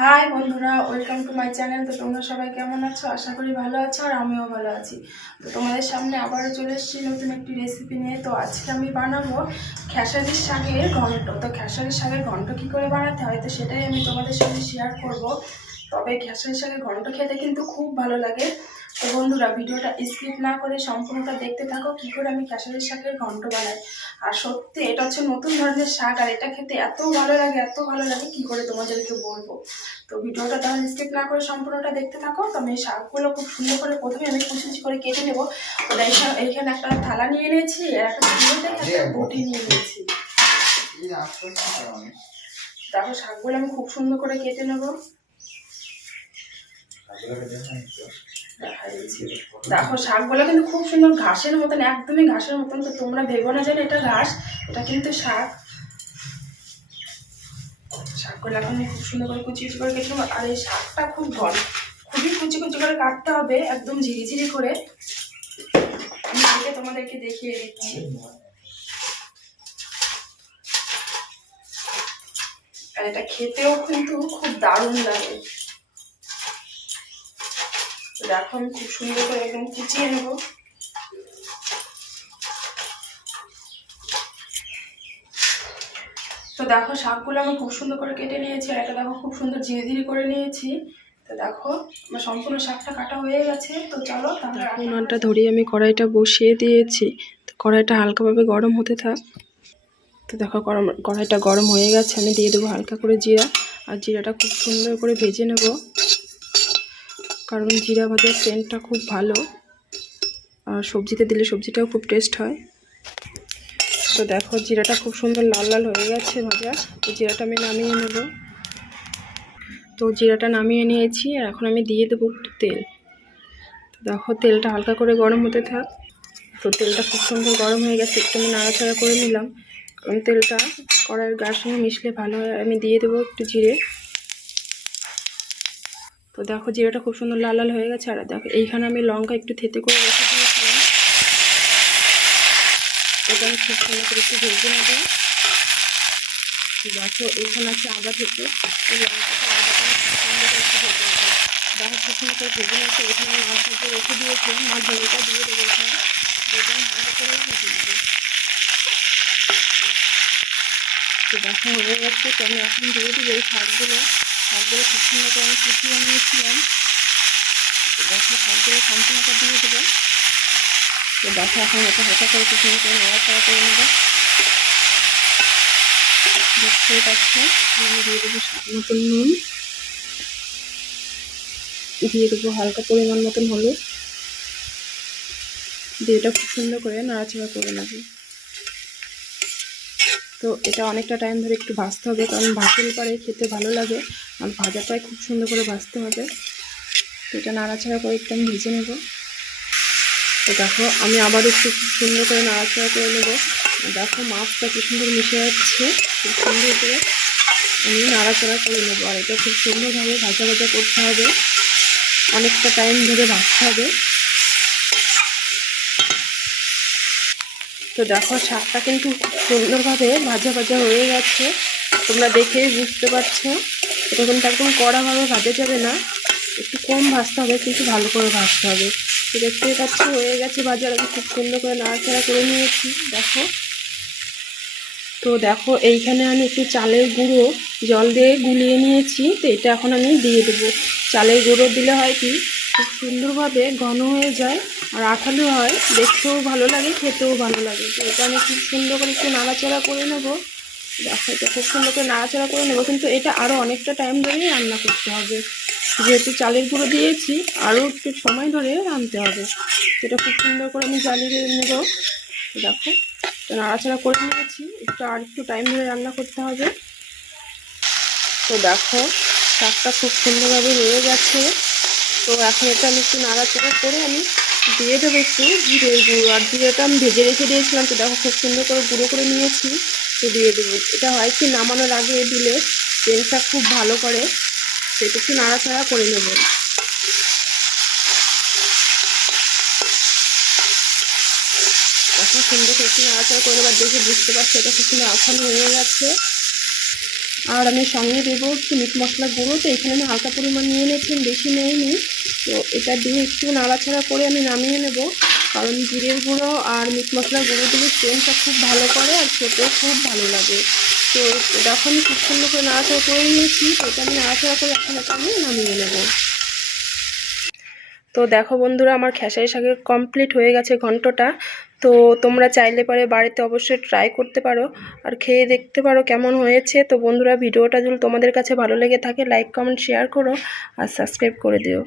High বন্ধুরা, welcome to my channel. তো তোমরা সবাই কেমন আছো? আশা করি ভালো আছো, আর আমিও ভালো আছি। তো তোমাদের সামনে আবারও চলে এসেছি নতুন একটি রেসিপি নিয়ে। তো আজকে আমি বানাবো খেসারির শাকের ঘন্ট। তো খেসারির শাকের ঘন্ট কী করে বানাতে হয় তো সেটাই আমি তোমাদের সাথে শেয়ার করব। তবে খেসারির শাকের ঘন্ট খেতে কিন্তু খুব ভালো লাগে। তো বন্ধুরা, ভিডিওটা স্কিপ না করে সম্পূর্ণটা দেখতে থাকো কী করে আমি খেসারির শাকের ঘন্ট বানাই। আর সত্যি এটা হচ্ছে নতুন ধরনের শাক, আর এটা খেতে এত ভালো লাগে, এত ভালো লাগে কী করে তোমাদেরকে বলবো। তো ভিডিওটা তাহলে স্কিপ না করে সম্পূর্ণটা দেখতে থাকো। তো আমি শাকগুলো খুব সুন্দর করে প্রথমে আমি কুচি করে কেটে নেবো। তো এইখানে একটা থালা নিয়ে নিয়েছি, আর একটা ঝুড়োতে একটা বটি নিয়ে নিয়েছি। দেখো শাকগুলো আমি খুব সুন্দর করে কেটে নেবো। দেখো শাকগুলো কিন্তু খুব সুন্দর ঘাসের মতন, একদমই ঘাসের মতন। তো তোমরা ভেবো না যেন এটা ঘাস, এটা কিন্তু শাক। শাকগুলো এখন খুব সুন্দর করে কুচি করে কেটে নেবো। আর এই শাকটা খুবই কুচি করে কাটতে হবে, একদম ঝিরিঝিরি করে। আমি কেটে তোমাদেরকে দেখিয়ে দিচ্ছি। আর এটা খেতেও কিন্তু খুব দারুণ লাগে। দেখো আমি খুব সুন্দর করে একদম কুচিয়ে নেবো। তো দেখো শাকগুলো আমি খুব সুন্দর করে কেটে নিয়েছি, আর এটা দেখো খুব সুন্দর ঝিরিঝিরি করে নিয়েছি। তো দেখো আমার সম্পূর্ণ শাকটা কাটা হয়ে গেছে। তো চলো তাহলে উনানটা ধরিয়ে আমি কড়াইটা বসিয়ে দিয়েছি। তো কড়াইটা হালকাভাবে গরম হতে থাক। তো দেখো কড়াইটা গরম হয়ে গেছে, আমি দিয়ে দেবো হালকা করে জিরা। আর জিরাটা খুব সুন্দর করে ভেজে নেব, কারণ জিরা ভাজার সেন্টটা খুব ভালো, আর সবজিতে দিলে সবজিটাও খুব টেস্ট হয়। তো দেখো জিরাটা খুব সুন্দর লাল লাল হয়ে গেছে ভাজা। তো জিরাটা আমি নামিয়ে নেব। তো জিরাটা নামিয়ে নিয়েছি, আর এখন আমি দিয়ে দেবো একটু তেল। তো দেখো তেলটা হালকা করে গরম হতে থাক। তো তেলটা খুব সুন্দর গরম হয়ে গেছে, একটু আমি নাড়াচাড়া করে নিলাম, কারণ তেলটা কড়াইয়ের গায়ের সঙ্গে মিশলে ভালো হয়। আমি দিয়ে দেবো একটু জিরে। তো দেখো জিরাটা খুব সুন্দর লাল লাল হয়ে গেছে। আর দেখো এইখানে আমি লঙ্কা একটু থেতে করে রেখে দিয়েছিলাম, এটা আমি খুব সুন্দর করে একটু ভেজে নেবো। দেখো এইখানে আছে আদা থেকে, এই লঙ্কাটা আদাটা আমি খুব সুন্দর করে একটু ভেজে নেবো। দেখো খুব সুন্দর করে ভেজে নিয়েছে। এখানে আমি মাছ ভেজে রেখে দিয়েছিলাম, মাছ ভেজেটা দিয়ে দেবো এখানে। এটা আমি ভালো করে ভেজে নেবো। তো দেখো হয়ে গেছে। তো আমি এখন দিয়ে দেবো এই শাকগুলো খুব সুন্দর করে আমি কুচিয়ে নিয়েছিলাম। তো দেখো শাকগুলো সম্পূর্ণটা দিয়ে দেবো। তো দেখো এখন এটা হালকা করে খুব সুন্দর করে নাড়াচাড়া করে নেবো। দেখতেই পাচ্ছ, আমি দিয়ে দেবো স্বাদ মতন নুন, দিয়ে দেবো হালকা পরিমাণ মতন হলুদ, দিয়ে এটা খুব সুন্দর করে নাড়াচাড়া করে নেবো। তো এটা অনেকটা টাইম ধরে একটু ভাজতে হবে, কারণ ভাতের পরে খেতে ভালো লাগে, আর ভাজাটাই খুব সুন্দর করে ভাজতে হবে। তো এটা নাড়াচাড়া করে একটু আমি ভেজে নেব। তো দেখো আমি আবার একটু খুব সুন্দর করে নাড়াচাড়া করে নেবো। দেখো মাছটা কি সুন্দর মিশে যাচ্ছে, খুব সুন্দর করে আমি নাড়াচাড়া করে নেবো। আর এটা খুব সুন্দরভাবে ভাজা ভাজা করতে হবে, অনেকটা টাইম ধরে ভাজতে হবে। তো দেখো শাকটা কিন্তু খুব সুন্দরভাবে ভাজা ভাজা হয়ে গেছে, তোমরা দেখেই বুঝতে পারছো। এটা কিন্তু একদম কড়াভাবে ভাজা যাবে না, একটু কম ভাজতে হবে, কিন্তু ভালো করে ভাজতে হবে। তো দেখতেই পাচ্ছ হয়ে গেছে ভাজার, আমি খুব সুন্দর করে নাড়াচাড়া করে নিয়েছি। দেখো তো দেখো এইখানে আমি একটু চালের গুঁড়ো জল দিয়ে গুলিয়ে নিয়েছি। তো এটা এখন আমি দিয়ে দেবো। চালের গুঁড়ো দিলে হয় কি খুব সুন্দরভাবে ঘন হয়ে যায়, আর আঠালো হয়, দেখতেও ভালো লাগে, খেতেও ভালো লাগে। তো এটা আমি খুব সুন্দর করে একটু নাড়াচাড়া করে নেবো। দেখো এটা খুব সুন্দর করে নাড়াচাড়া করে নেবো, কিন্তু এটা আরও অনেকটা টাইম ধরেই রান্না করতে হবে, যেহেতু চালের গুঁড়ো দিয়েছি আরও একটু সময় ধরে রাঁধতে হবে। এটা খুব সুন্দর করে আমি জ্বালিয়ে নেবো। দেখো নাড়াচাড়া করে নিয়েছি, আর একটু টাইম ধরে রান্না করতে হবে। তো দেখো শাকটা খুব সুন্দরভাবে হয়ে গেছে। তো এখন এটা আমি একটু নাড়াচাড়া করে আমি দিয়ে দেবো একটু জিরের গুঁড়ো। আর জিরেটা আমি ভেজে রেখে দিয়েছিলাম, তো দেখো খুব সুন্দর করে গুঁড়ো করে নিয়েছি। তো দিয়ে দেবো। এটা হয় কি নামানোর আগে দিলে তেলটা খুব ভালো করে, সেটা একটু নাড়াচাড়া করে নেব। এখন সুন্দর করে একটু নাড়াচাড়া করে নেবার, দেখে বুঝতে পারছি এটা খুব সুন্দর আঠানো হয়ে গেছে। আর আমি সঙ্গে দেবো একটু মিট মশলা গুঁড়ো। তো এখানে আমি হালকা পরিমাণ নিয়ে নিয়েছি, বেশি নেইনি। তো এটা দিয়ে একটু নাড়াচাড়া করে আমি নামিয়ে নেব, কারণ জিরের গুঁড়ো আর মিট মশলার গুঁড়ো দিলে সেন্টটা খুব ভালো করে আর খেতেও খুব ভালো লাগে। তো যখন আমি খুব সুন্দর করে নাড়াচাড়া করে নিয়েছি, তো এটা আমি নাড়াচাড়া করে এখন এটা আমি নামিয়ে নেব। তো দেখো বন্ধুরা, আমার খেসারি শাকের কমপ্লিট হয়ে গেছে ঘন্টটা। তো তোমরা চাইলে পরে বাড়িতে অবশ্যই ট্রাই করতে পারো আর খেয়ে দেখতে পারো কেমন হয়েছে। তো বন্ধুরা, ভিডিওটা যদি তোমাদের কাছে ভালো লেগে থাকে লাইক কমেন্ট শেয়ার করো আর সাবস্ক্রাইব করে দিও।